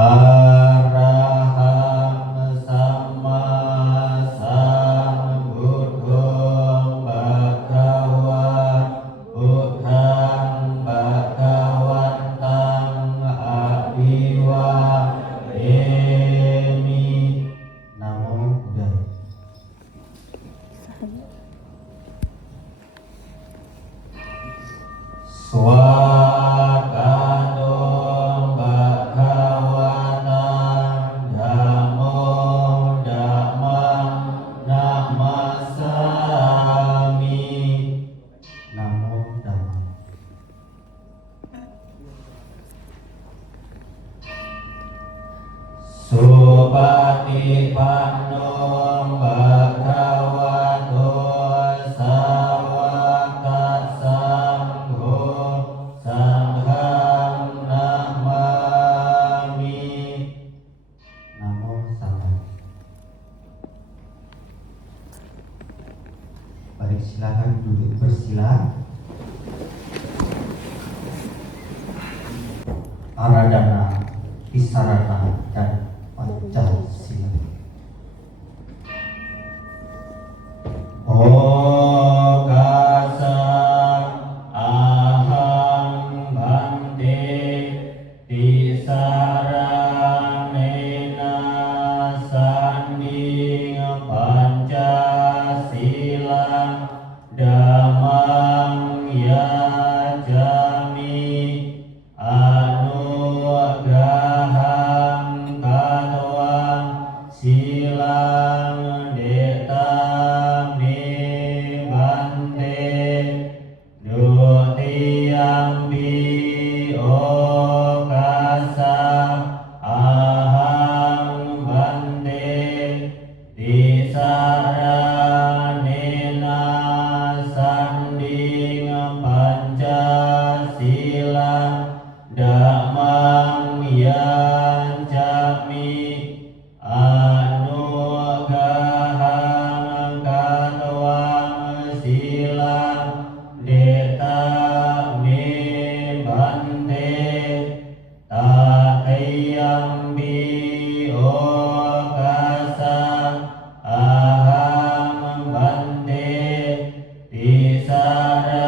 Arahang Sama Sambuddhong Bhagava Buddhang Bhagawantang Abiwademi. Namo Buddhaya. Swagadong Bhagawatang Dhammo Dhammang Namasami. Namo Dhammang. Supatipanno Bhagavato Sawaka Sangho Sanghang Namami. Namo Sanghang. Baik, silakan duduk bersila. Aradhana, Visarana, dan Pancasila. Okasa ahang bante tisaranena sanding Pancasila damang yajami anugahang katwang silang detami bante dutiyampi okasa ahang bante tisaranena sanding Pancasila damang yancami anugahang katwang silang detami bante tatiyampi okasa ahang bante tisaranena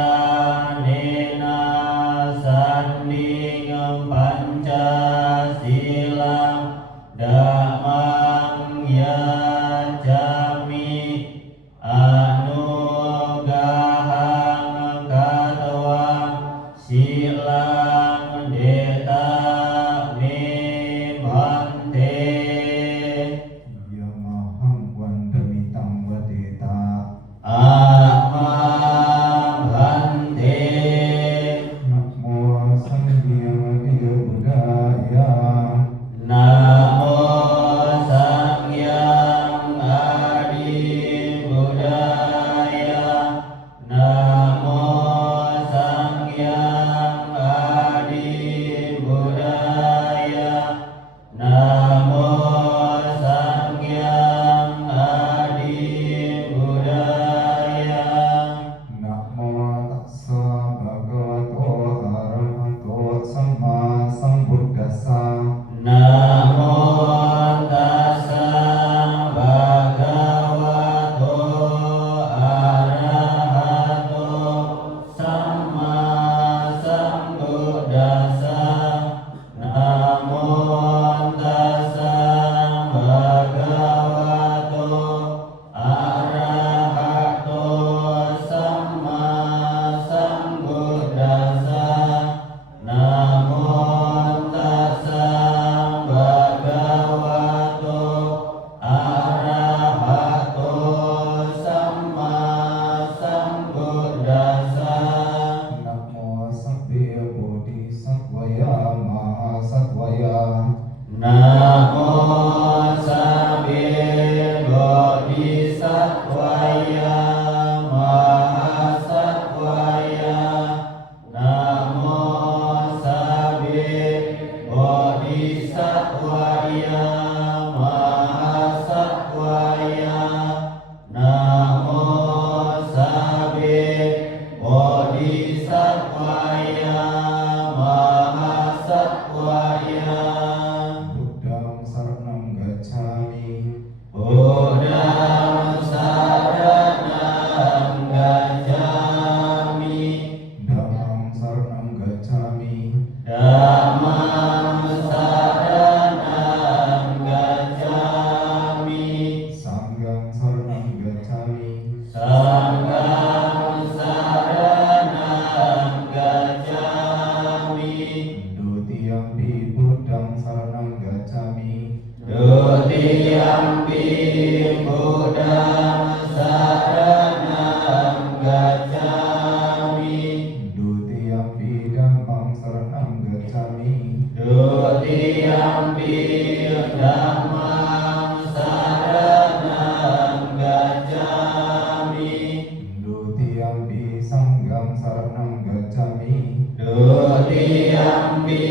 sanding Pancasila damang yajami anugahang katwang silang detami bante. Yamahang wandamitang wadeta Amang bante. Namo Sanghya Tiga Budaya. Namo Sangyang Adi Budaya. Namo Sangyang Adi Budaya. Namo Sangyang Adi Budaya. Namo Tassa Bhagavato Arahato Sama Sambuddhassa. Namo tassa bhagavato arahato sama sambuddhassa. Namo tassa bhagavato arahato sama sambuddhassa. Namo tassa bhagavato arahato sama sambuddhassa. Namo Sabbaya Bodhisattvaya Mahasattvaya. Namo Sabbe Bodhisattvaya Mahasattvaya. Namo Sabbe Bodhisattvaya Mahasattvaya. Namo Sabbe Bodhisattvaya Mahasattvaya. Dhammam saranang gacchami. Sanghang saranang gacchami. Sangham saranang gacchami. Dutiyampi buddhang saranang gacchami. Dutiyampi buddhang saranang gacchami. Dutiyampi dhammang saranang gacchami. Dutiyampi dhammam saranang gacchami. Dutiyampi sanghang saranang gacchami. Dutiyampi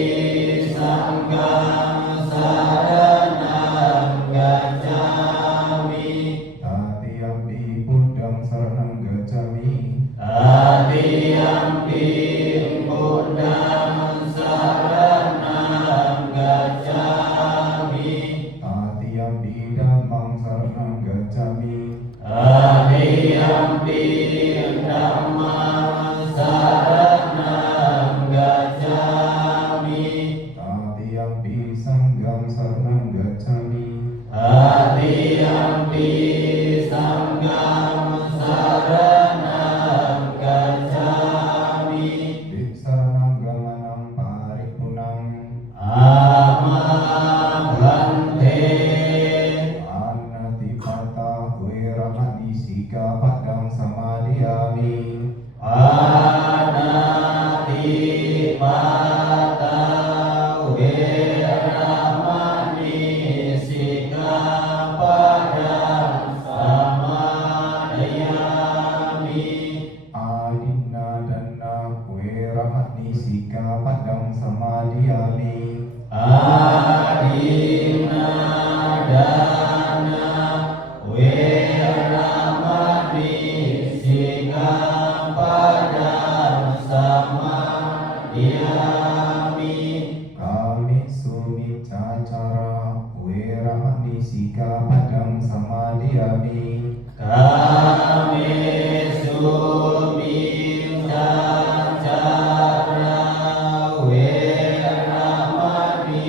sangham saranang gacchami. Tatiyampi buddhang saranang gacchami. Tatiyampi buddhang saranang gacchami. Tatiyampi dhammang saranang gacchami. Tatiyampi dhammam saranang gacchami. Tatiyampi sanghang saranang gacchami. Tatiyampi sangham saranang gacchami. Saranang gamanang paripunang. Amabhante. Anatipata wirahati sikapadang samadhiyami. Anatipata wiramani sikapadang samadhiyami. Adinna dana wirahati sikapadang samadhiyami. Adinna dana wiramani sikapadang samadhiyami. Kami sumicacara wirahati sikapadang samadhiyami. Kami sumicacara wiramani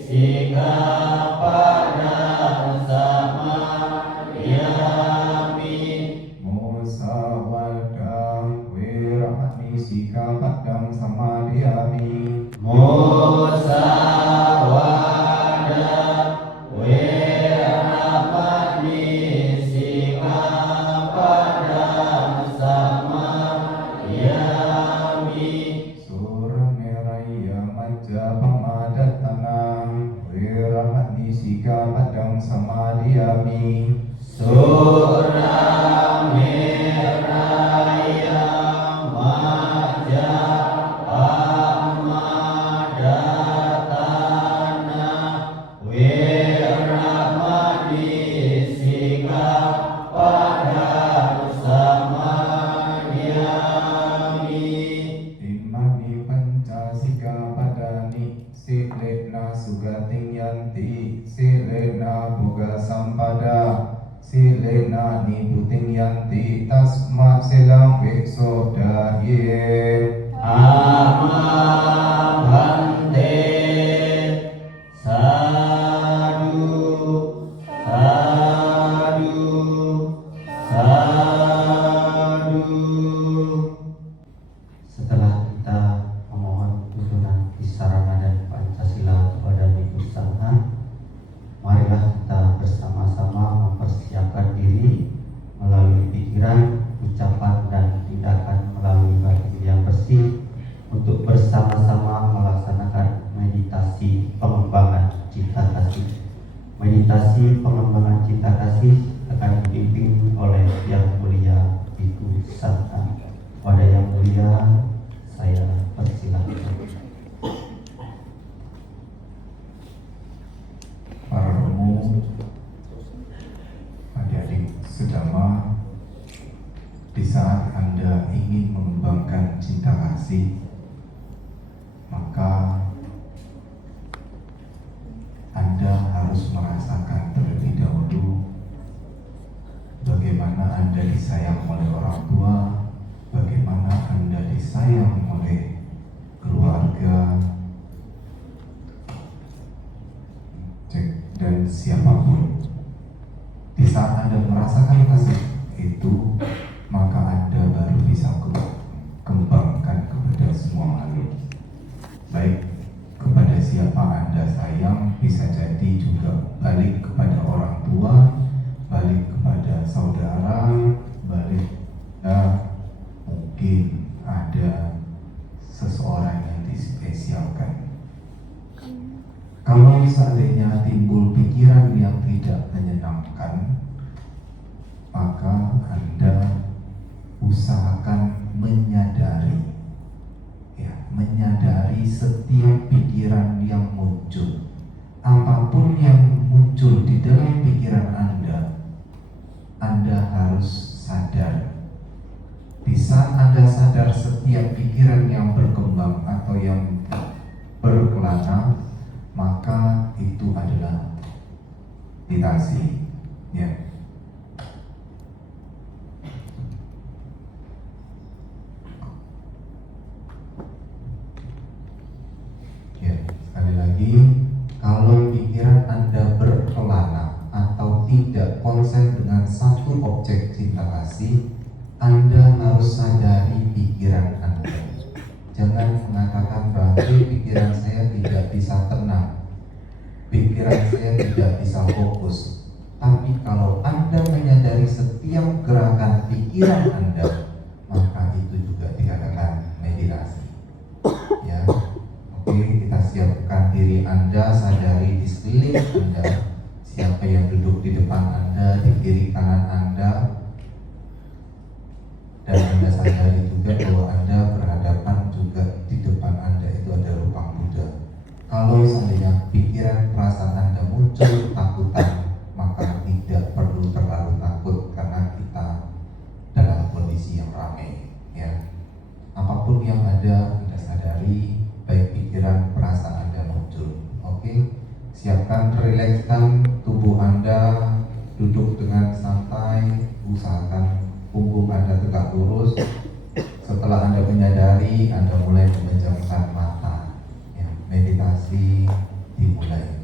sikapadang samadhiyami. Musawada wirahati sikapadang samadhiyami. Musawada wiramani sikapadang samadhiyami. Suraneraya majapamadatana wirahati sikapadang samadhiyami. Surameraya majapamadatana wiramani sikapadang samadhiyami. Imani pancasika padani silena sugating yanti silena boga sampada silena nibuting yanti tasma silang viksodaye. Amabhante. Sadu, sadu, sadu. Setelah kita memohon tuntunan Kisarana dan Pancasila kepada Ibu Sangha, marilah kita bersama-sama mempersiapkan diri melalui pikiran, ucapan, dan tindakan melalui batin yang bersih untuk bersama-sama melaksanakan meditasi pengembangan cita kasih. Meditasi pengembangan cita kasih akan dipimpin oleh Yang Mulia Ibu Sangha. Pada Yang Mulia, saya persilakan. Para romo, adik-adik sedama, di saat Anda ingin mengembangkan cinta kasih, maka Anda harus merasakan terlebih dahulu bagaimana Anda disayang oleh orang tua, bagaimana Anda disayang oleh keluarga, siapapun. Di saat Anda merasakan kasih itu, maka Anda baru bisa kembangkan kepada semua makhluk. Baik kepada siapa Anda sayang, bisa jadi juga balik kepada orang tua, balik kepada saudara, balik mungkin ada seseorang yang dispesialkan. Kalau seandainya timbul pikiran yang tidak menyenangkan, maka Anda usahakan menyadari setiap pikiran yang muncul. Apapun yang muncul di dalam pikiran Anda harus sadar. Di saat Anda sadar setiap pikiran yang berkembang atau yang berkelana, maka itu adalah meditasi. Ya. Sekali lagi, kalau pikiran Anda berkelana atau tidak konsen dengan satu objek cinta kasih, Anda harus sadari pikiran Anda. Jangan mengatakan bahwa pikiran saya tidak bisa tenang, pikiran saya tidak bisa fokus. Tapi kalau Anda menyadari setiap gerakan pikiran Anda, maka itu juga dikatakan meditasi. Ya. Oke, kita siapkan diri Anda, sadari di sekeliling Anda siapa yang duduk di depan Anda, di kiri kanan Anda, dan Anda sadari juga bahwa Anda berhadapan juga di depan Anda itu ada lubang Buddha. Kalau seandainya pikiran perasaan Anda muncul ketakutan, maka tidak perlu terlalu takut karena kita dalam kondisi yang ramai. Ya, apapun yang ada Anda sadari, baik pikiran perasaan Anda muncul. Oke, siapkan, rilekskan tubuh Anda, duduk dengan santai, usahakan punggung Anda tegak lurus. Setelah Anda menyadari, Anda mulai memejamkan mata. Ya, meditasi dimulai.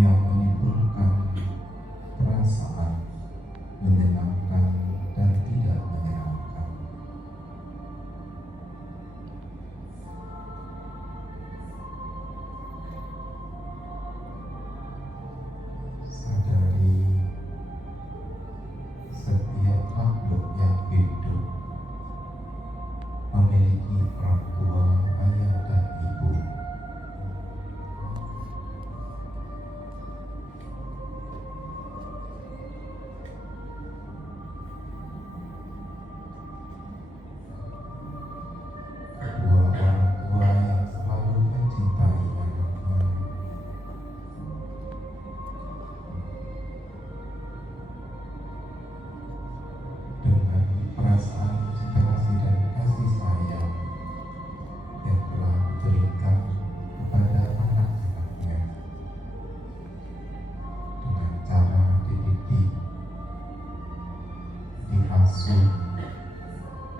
yang menimbulkan perasaan menyenangkan dan tidak menyenangkan. Sadari setiap makhluk yang hidup memiliki orang tua, ayah, dan ibu. Kedua orang tua yang selalu mencintai anaknya. Dengan perasaan cinta kasih dan kasih sayang yang telah diberikan kepada anak-anaknya, dengan cara dididik, diasuh,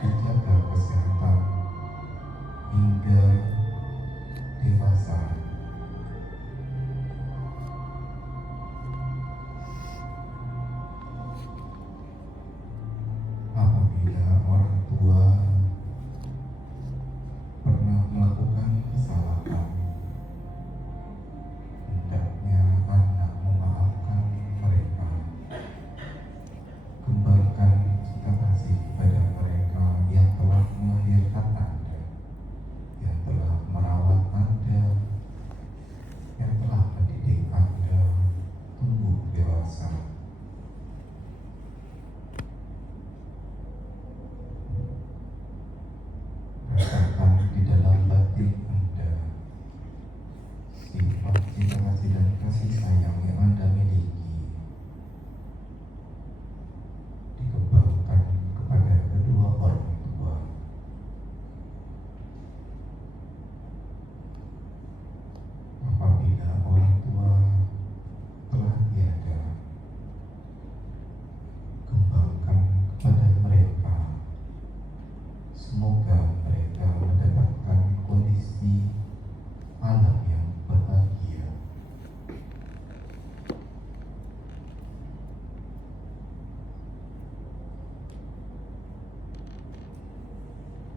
dijaga kesehatan hingga dewasa. Apabila orang tua pernah melakukan kesalahan, hendaknya anak memaafkan mereka, kembalikan cinta kasih kepada mereka yang telah melahirkan Anda, yang telah merawat Anda, yang telah mendidik Anda tumbuh dewasa. Rasakan di dalam batin Anda sifat cinta kasih dan kasih sayang yang Anda miliki dikembangkan kepada kedua orang tua. Apabila orang tua telah tiada, kembangkan kepada mereka. Semoga mereka mendapatkan kondisi alam yang bahagia.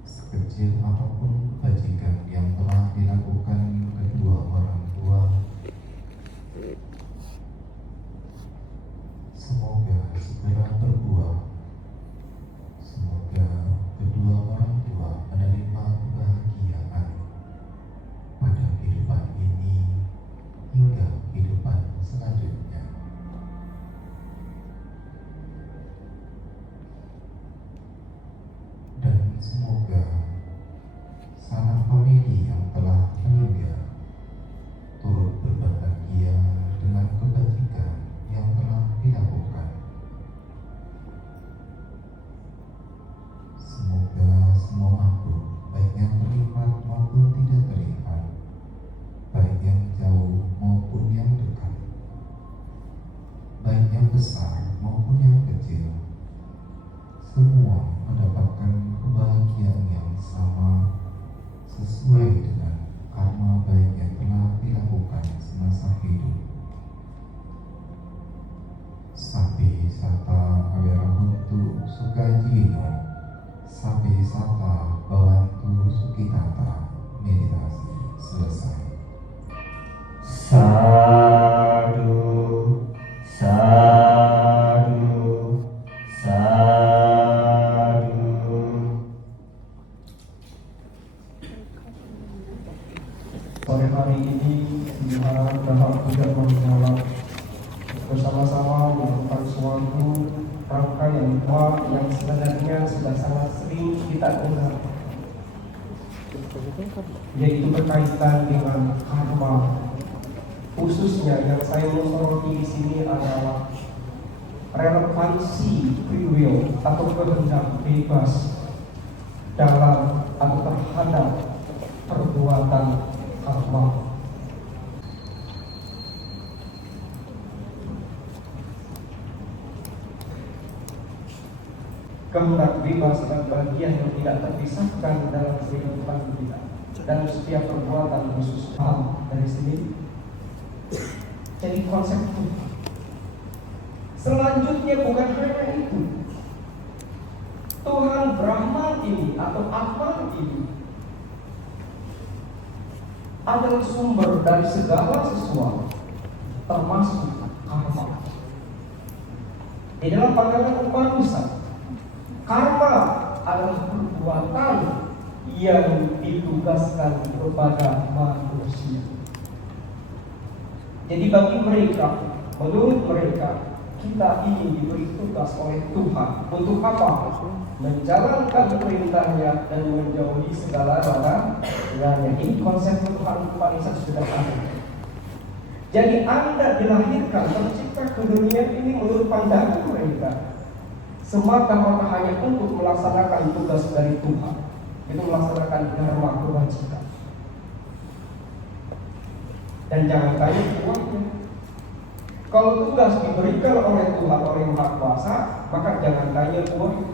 Sekecil apapun kebajikan yang telah dilakukan kedua orang tua, semoga segera berbuah. Semoga kedua orang tua menerima kebahagiaan pada kehidupan ini hingga kehidupan selanjutnya. Dan semoga sanak famili yang telah meninggal turut berbahagia dengan kebajikan yang telah dilakukan. Semoga semua makhluk, baik yang terlihat maupun tidak terlihat, baik yang jauh maupun yang dekat, baik yang besar maupun yang kecil, semua mendapatkan kebahagiaan yang sama sesuai dengan karma baik yang telah dilakukan semasa hidup. Sabi sata awirahuntu sukajiwino, sabi sata bawantu sukitata. Meditasi selesai. Sadu, sadu, sadu. Sore hari ini diharap dapat juga menjawab bersama-sama melakukan suatu rangkaian doa yang sebenarnya sudah sangat sering kita dengar, yaitu berkaitan dengan karma. Khususnya yang saya mau soroti di sini adalah relevansi free will atau kehendak bebas dalam atau terhadap perbuatan karma. Kehendak bebas dan bagian yang tidak terpisahkan dalam kehidupan kita dan setiap perbuatan khusus. Paham dari sini? Jadi konsep Tuhan. Selanjutnya bukan hanya itu. Tuhan Brahman ini atau Atman ini adalah sumber dari segala sesuatu, termasuk karma. Di dalam pandangan Upanishad, karma adalah perbuatan yang ditugaskan kepada manusia. Jadi bagi mereka, menurut mereka, kita ini diberi tugas oleh Tuhan. Untuk apa? Menjalankan perintahnya dan menjauhi segala larangannya. Ini konsep Tuhan Upanishad sudah ada. Jadi Anda dilahirkan, tercipta ke dunia ini menurut pandangan mereka semata-mata hanya untuk melaksanakan tugas dari Tuhan. Itu melaksanakan dharma kewajiban. Dan jangan tanya uangnya. Kalau tugas diberikan oleh Tuhan, oleh Yang Maha Kuasa, maka jangan tanya uang.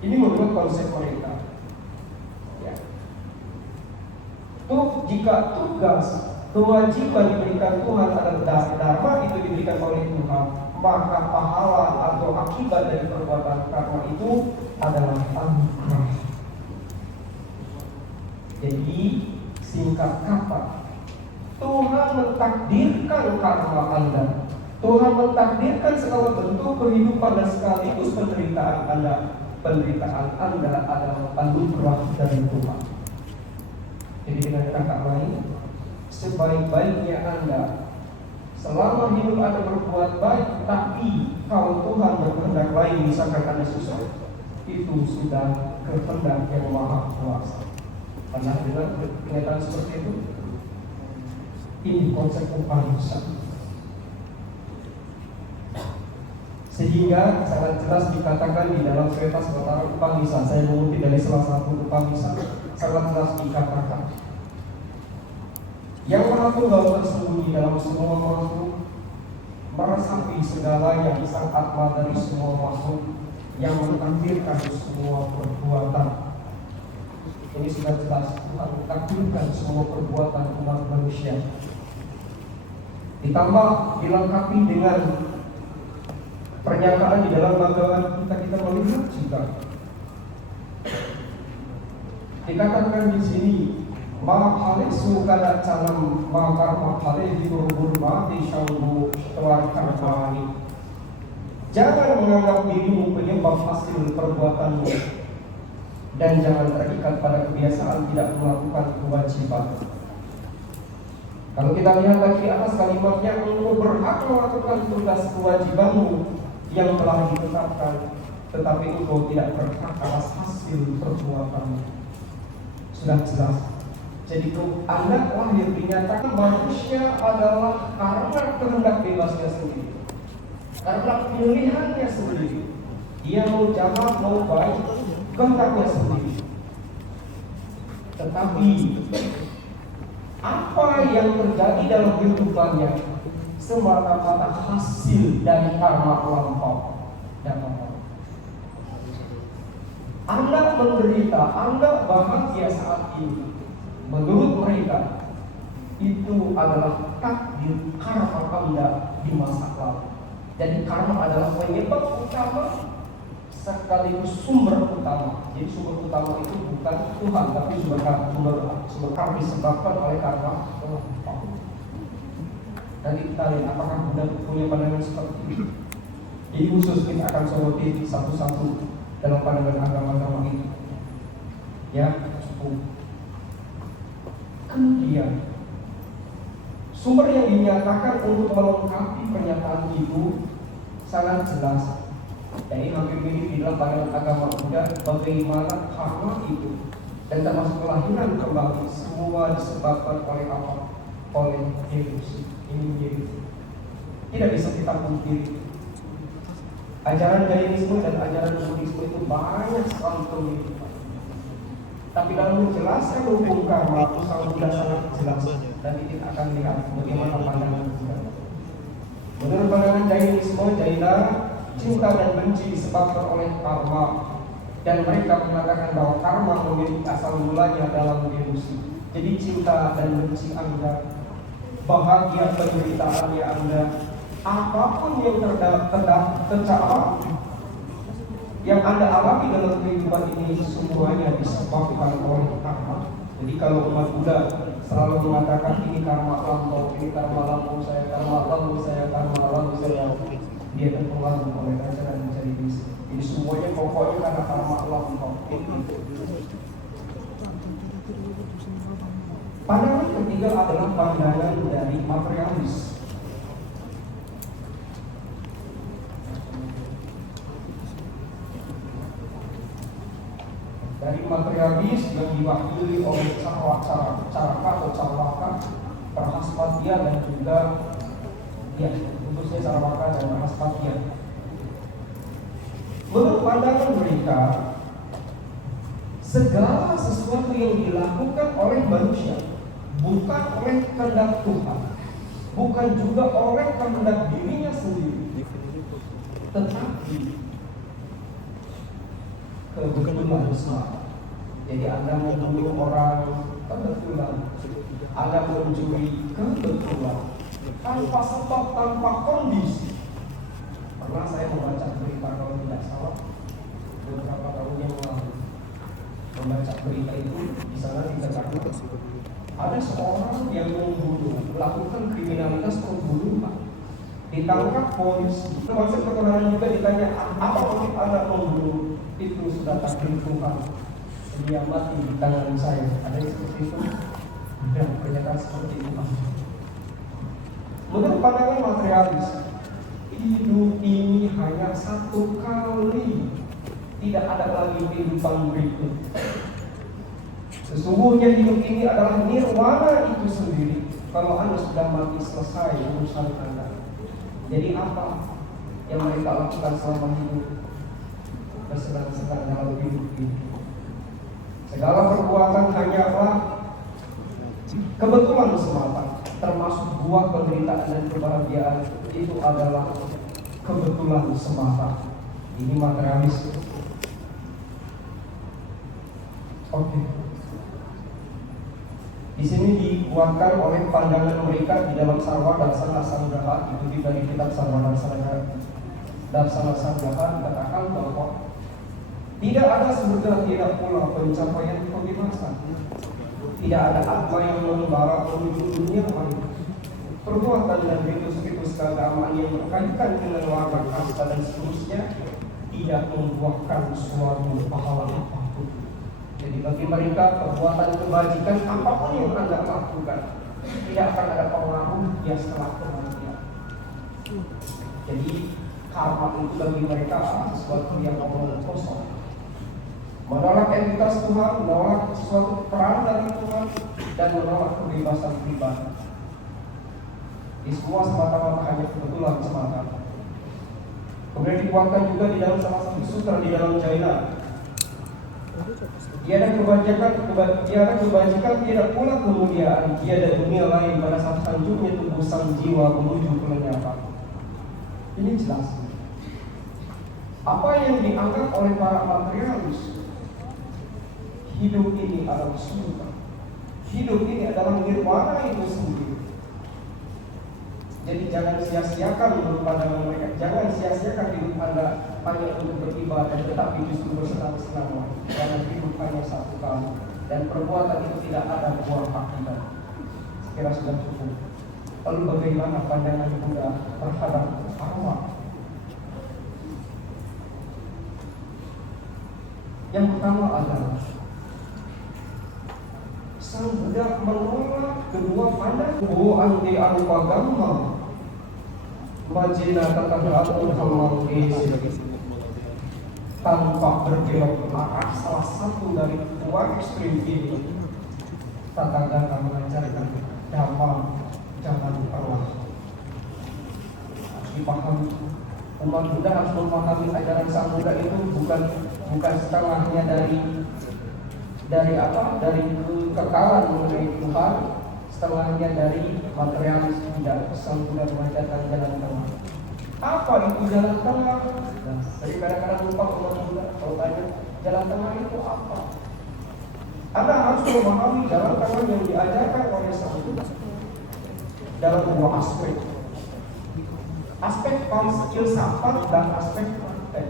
Ini menurut konsep mereka. Ya. Jika tugas, kewajiban diberikan Tuhan adalah dharma itu diberikan oleh Tuhan, maka pahala atau akibat dari perbuatan karma itu adalah anugerah. Jadi singkat kata, Tuhan mentakdirkan karma Anda. Tuhan mentakdirkan segala bentuk kehidupan dan sekaligus penderitaan Anda. Penderitaan Anda adalah anugerah dari Tuhan. Jadi dengan kata lain, sebaik-baiknya Anda, selama hidup Anda berbuat baik, tapi kalau Tuhan berkehendak lain, misalkan Anda susah, itu sudah kehendak Yang Maha Kuasa. Pernah dengar pernyataan seperti itu? Ini konsep Upanishad. Sehingga sangat jelas dikatakan di dalam Svetas Batara Upanishad, saya mengutip dari salah satu Upanishad, sangat jelas dikatakan Yang Maha Tunggal tersembunyi dalam semua makhluk, meresapi segala yang sang Atma dari semua makhluk, yang mentakdirkan semua perbuatan. Ini sudah jelas, Tuhan mentakdirkan semua perbuatan umat manusia. Ditambah dilengkapi dengan pernyataan di dalam Bhagavad kita melihat juga dikatakan di sini, Mahale sukada canam makar mahale hidurubur mati syanggu telar karmani. Jangan menganggap dirimu penyebab hasil perbuatanmu, dan jangan terikat pada kebiasaan tidak melakukan kewajiban. Kalau kita lihat lagi di atas kalimatnya, engkau berhak melakukan tugas kewajibanmu yang telah ditetapkan, tetapi engkau tidak berhak atas hasil perbuatanmu. Sudah jelas. Jadi Anda lahir dinyatakan manusia adalah karena kehendak bebasnya sendiri, karena pilihannya sendiri. Dia mau jahat, mau baik, kehendaknya sendiri. Tetapi apa yang terjadi dalam kehidupannya semata-mata hasil dari karma lampau. Anda menderita, Anda bahagia saat ini, menurut mereka itu adalah takdir karma Anda di masa lalu. Jadi karma adalah penyebab utama sekaligus sumber utama. Jadi sumber utama itu bukan Tuhan, tapi sumber karma disebabkan oleh karma. Nanti kita lihat apakah benar punya pandangan seperti itu. Jadi khusus kita akan soroti satu-satu dalam pandangan agama-agama itu. Ya, cukup. Kemudian sumber yang dinyatakan untuk melengkapi pernyataan itu sangat jelas. Jadi hampir mirip di dalam pandangan agama Buddha bagaimana karma itu dan termasuk kelahiran kembali semua disebabkan oleh apa? Oleh delusi. Ini menjadi tidak bisa kita pungkiri. Ajaran Jainisme dan ajaran Buddhisme itu banyak sekali kemiripan. Tapi dalam menjelaskan hukum karma itu Buddha sangat jelas, dan kita akan lihat bagaimana pandangan Buddha. Menurut pandangan Jainisme, Jaina cinta dan benci disebabkan oleh karma, dan mereka mengatakan bahwa karma memiliki asal mulanya dalam delusi. Jadi cinta dan benci Anda bahagia penderitaannya Anda, apapun yang yang Anda alami dalam kehidupan ini semuanya disebabkan oleh karma. Jadi kalau umat Buddha selalu mengatakan ini karma lampau, ini karma lampau saya, karma lampau saya, karma lampau saya, dia terpengaruh oleh ajaran mencari bisnis. Ini semuanya pokoknya karena karma lampau. Pandangan ketiga adalah pandangan dari materialis. Dari materialis yang diwakili oleh Caraka atau Carwaka, Prahaspatya dan juga khususnya Carwaka dan Prahaspatya. Menurut pandangan mereka, segala sesuatu yang dilakukan oleh manusia bukan oleh kehendak Tuhan, bukan juga oleh kehendak dirinya sendiri, tetapi kebetulan semata. Jadi Anda membunuh orang, kebetulan. Anda mencuri, kebetulan. Tanpa sebab, tanpa kondisi. Pernah saya membaca berita, kalau tidak salah, beberapa tahun yang lalu, membaca berita itu, di sana dikatakan ada seorang yang membunuh, melakukan kriminalitas pembunuhan, ditangkap polisi. Konsep perkenalan juga ditanya, apa motif Anda membunuh? Itu sudah takdir Tuhan, dia mati di tangan saya. Ada yang seperti itu, dan pernyataan seperti itu. Menurut pandangan materialis, hidup ini hanya satu kali, tidak ada lagi kehidupan berikut. Sesungguhnya hidup ini adalah nirwana itu sendiri. Kalau Anda sudah mati, selesai urusan Anda. Jadi apa yang mereka lakukan selama hidup? Bersenang-senang dalam hidup ini. Segala perbuatan hanyalah kebetulan semata, termasuk buah penderitaan dan kebahagiaan itu adalah kebetulan semata. Ini materialis. Oke. Di sini dikuatkan oleh pandangan mereka di dalam Sarwa Darsana Sanggaha, itu dari kitab Sarwa Darsana Sanggaha dikatakan bahwa tidak ada surga, tidak pula pencapaian kebebasan. Tidak ada atma yang membara menuju dunia lain. Perbuatan dan ritus-ritus keagamaan yang berkaitan dengan warga kasta dan seterusnya tidak membuahkan suatu pahala apapun. Jadi bagi mereka perbuatan kebajikan apapun yang Anda lakukan tidak akan ada pengaruh dia setelah kematian. Jadi karma itu bagi mereka sesuatu yang omong kosong. Menolak entitas Tuhan, menolak sesuatu peran dari Tuhan, dan menolak kebebasan pribadi. Ini semua semata-mata hanya kebetulan semata. Kemudian dikuatkan juga di dalam salah satu sutra di dalam Jaina. Tiada kebajikan, tiada pula kemuliaan, tiada dunia lain pada saat hancurnya tubuh sang jiwa menuju kelenyapan. Ini jelas. Apa yang dianggap oleh para materialis, hidup ini adalah surga. Hidup ini adalah nirwana itu sendiri. Jadi jangan sia-siakan menurut pandangan mereka. Jangan sia-siakan hidup Anda hanya untuk beribadah, tetapi justru bersenang-senang. Karena hidup hanya satu kali, dan perbuatan itu tidak ada buah akibat. Sekira sudah cukup. Lalu bagaimana pandangan Buddha terhadap karma? Yang pertama adalah Sang Buddha menolak kedua pandangan. Anti anupagama Majina tatadhatul hamam tanpa berbelok ke arah salah satu dari dua ekstrim ini. Tathagata mengajarkan dhamma jangan pernah. Dipahami. Umat Buddha harus memahami ajaran Sang Buddha itu bukan setengahnya dari kekekalan mengenai Tuhan, setengahnya dari materialis. Tidak. Sang Buddha mengajarkan jalan tengah. Apa itu jalan tengah? Nah, jadi kadang-kadang lupa umat Buddha kalau tanya jalan tengah itu apa. Anda harus memahami jalan tengah yang diajarkan oleh Sang Buddha. dalam dua aspek. Aspek filsafat dan aspek praktek.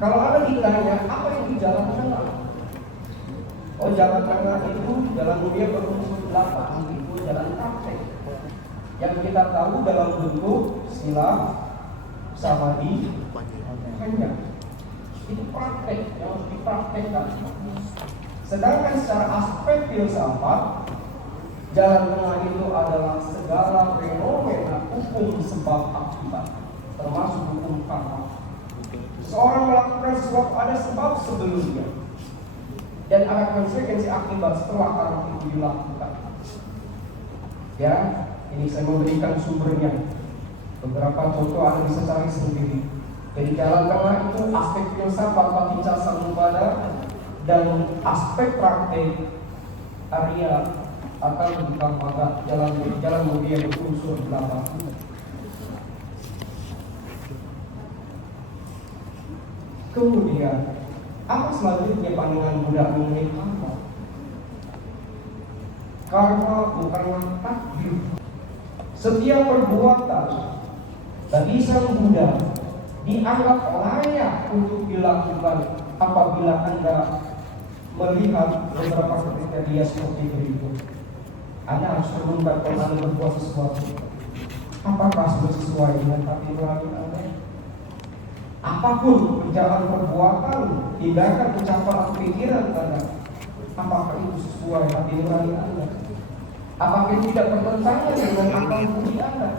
Kalau Anda ditanya apa yang di jalan tengah? Oh, jalan tengah itu jalan mulia berunsur 8, itu jalan praktek. Yang kita tahu dalam bentuk sila, samadhi, hanya. Itu praktek yang harus dipraktekkan. Sedangkan secara aspek filsafat, jalan tengah itu adalah segala fenomena hukum sebab akibat, termasuk hukum karma. Seorang melakukan sesuatu ada sebab sebelumnya dan ada konsekuensi akibat setelah karma itu dilakukan. Ya, ini saya memberikan sumbernya. Beberapa contoh Anda bisa cari sendiri. Jadi jalan tengah itu aspek filsafat paticca samuppada dan aspek praktek Arya atau bukan maka jalan mulia berunsur 8. Kemudian apa selanjutnya pandangan Buddha mengenai karma? Karma bukanlah takdir. Setiap perbuatan bagi sang Buddha dianggap layak untuk dilakukan apabila Anda melihat beberapa kriteria seperti berikut. Anda harus menentukan kalau Anda berbuat sesuatu, apakah sesuai dengan hati nurani Anda? Apapun pekerjaan, perbuatan, tindakan, ucapan, atau pikiran Anda, apakah itu sesuai hati nurani Anda? Apakah itu tidak bertentangan dengan akal budi Anda?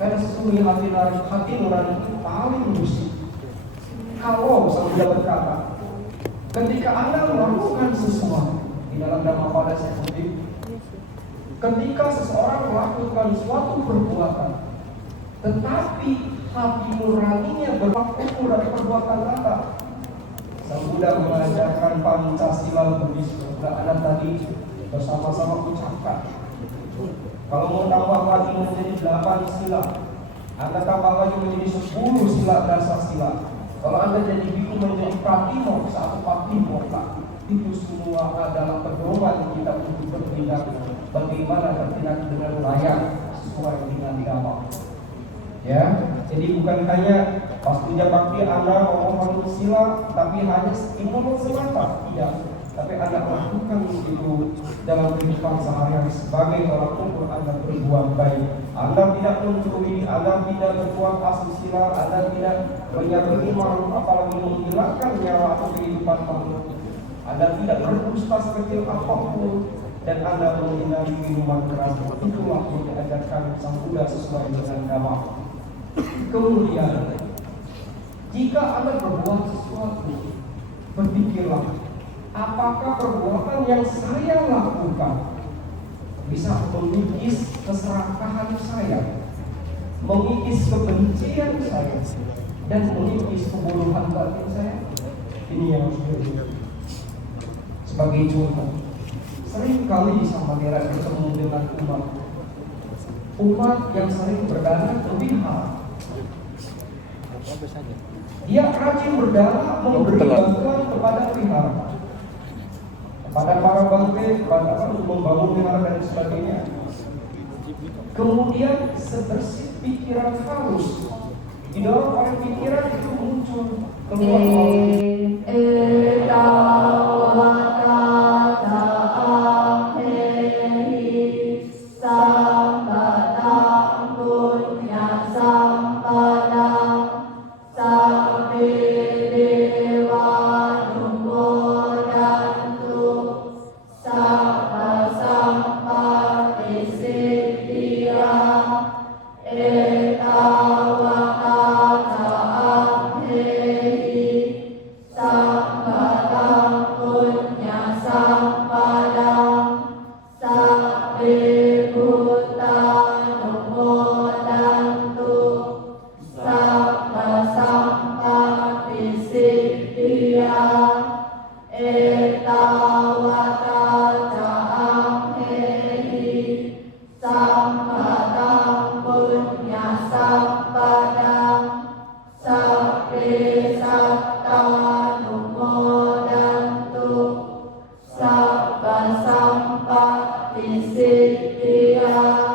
Karena sesungguhnya hati nurani itu paling bersih. Kalau Buddha berkata, ketika Anda melakukan sesuatu di dalam Dhammapada saya kutip, ketika seseorang melakukan suatu perbuatan, tetapi hati nuraninya bertolak ukur dari perbuatan Anda, Sang Buddha mengajarkan Pancasila begitu. Anda tadi bersama-sama ucapkan. Kalau mau tambah lagi menjadi 8 sila, Anda tambah lagi menjadi 10 sila dasar sila. Kalau Anda jadi biku menjadi pratimo, 1 patimo, itu semua adalah pedoman kita untuk bertindak bagaimana bertindak dengan layak sesuai dengan agama. Ya, jadi bukan hanya pas puja bakti Anda ngomong sila, tapi hanya ngomong semata, tidak. Tapi Anda lakukan itu dalam kehidupan sehari-hari sebagai tolak ukur Anda berbuat baik. Anda tidak mencuri, Anda tidak berbuat asusila, Anda tidak menyakiti makhluk apalagi menghilangkan nyawa atau kehidupan makhluk. Anda tidak berdusta sekecil apapun dan Anda menghindari minuman keras. Itulah yang diajarkan Sang Buddha sesuai dengan agama. Kemudian, jika Anda berbuat sesuatu, berpikirlah, apakah perbuatan yang saya lakukan bisa mengikis keserakahan saya, mengikis kebencian saya, dan mengikis kebodohan batin saya? Ini yang harus dilakukan. Sebagai contoh, sering kali di Samadera bertemu dengan umat yang sering berdagang lebih hal. Dia rajin berdagang memberi bantuan kepada pihak, kepada para bangke, kepada untuk membangun wihara dan sebagainya. Kemudian sebersih pikiran halus didorong oleh pikiran itu muncul keluar Siddhya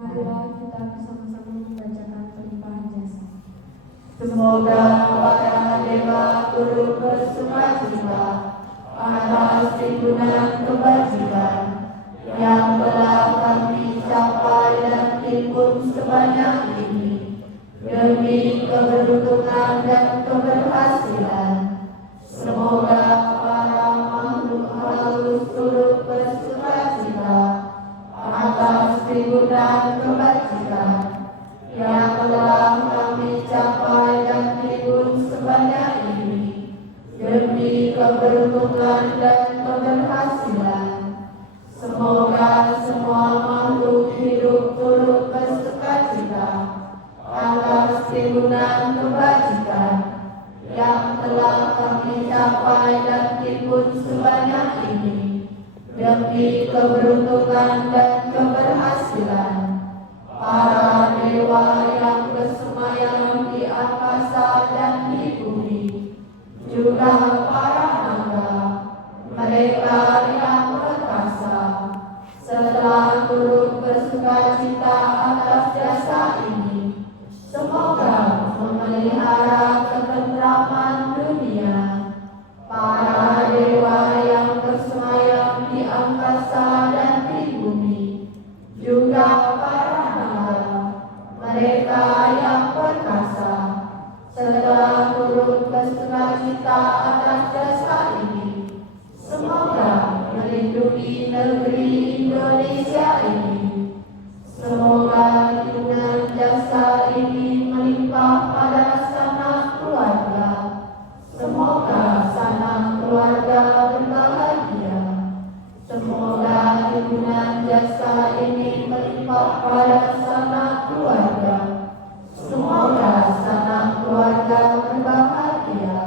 Marilah kita bersama-sama membacakan pelimpahan jasa. Semoga para dewa turut bersukacita atas timbunan kebajikan yang telah kami capai dan timbun sebanyak ini, demi keberuntungan dan keberhasilan. Semoga para makhluk halus turut bersukacita atas timbunan kebajikan yang telah kami capai dan timbun sebanyak ini, demi keberuntungan dan keberhasilan. Semoga semua makhluk hidup turut bersukacita atas timbunan kebajikan yang telah kami capai dan timbun sebanyak ini, demi keberuntungan dan keberhasilan. Para dewa yang bersemayam di angkasa dan di bumi, juga para naga, mereka yang perkasa, setelah turut bersukacita atas jasa ini, semoga memelihara ketentraman dunia. Para dewa yang bersemayam di angkasa dan di bumi, juga para naga, mereka yang perkasa, setelah turut bersukacita atas jasa ini, semoga melindungi negeri Indonesia ini. Semoga lindungan jasa ini melimpah pada sanak keluarga. Semoga sanak keluarga berbahagia. Semoga lindungan jasa ini melimpah pada sanak keluarga. Semoga sanak keluarga berbahagia.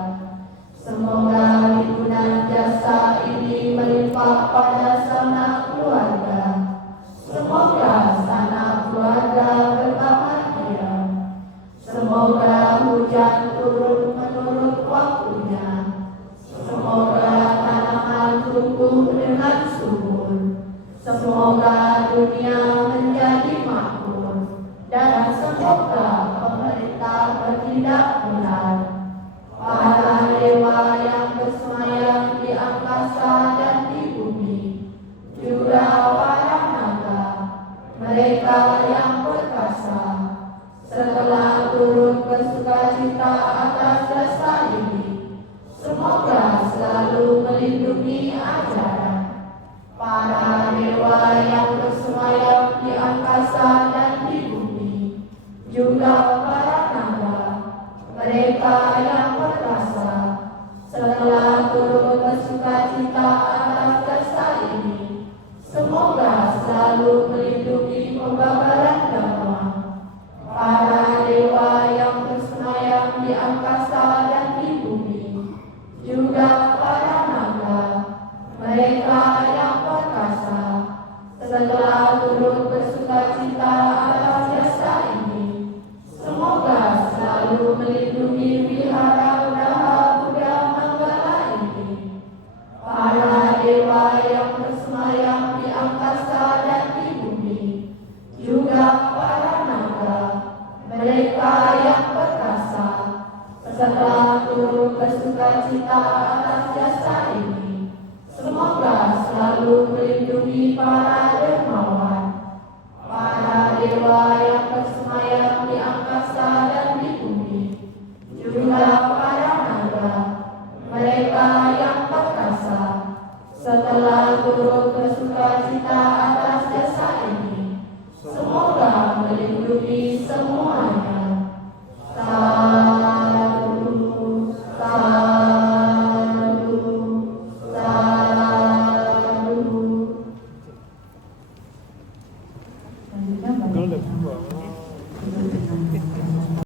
Semoga lindungan jasa ini melimpah pada sanak keluarga. Semoga sanak keluarga berbahagia. Semoga hujan turun menurut waktunya. Semoga tanaman tumbuh dengan subur. Semoga dunia menjadi makmur. Dan semoga pemerintah bertindak benar. Para dewa yang bersemayam di angkasa dan di bumi, juga para naga, mereka yang perkasa, setelah turut bersukacita atas jasa ini, semoga selalu melindungi ajaran. Para dewa yang bersemayam di angkasa dan di bumi, juga para naga, mereka yang perkasa, setelah turut bersukacita atas jasa ini, semoga selalu melindungi pembabaran agama. Para dewa yang bersemayam di angkasa dan di bumi, juga para naga, mereka yang perkasa, setelah turut bersukacita atas jasa ini, semoga selalu melindungi wihara Udaha Buddha Manggala ini. Para dewa yang bersemayam di angkasa dan di bumi, juga para naga, mereka yang perkasa, setelah turut bersukacita atas jasa ini, semoga selalu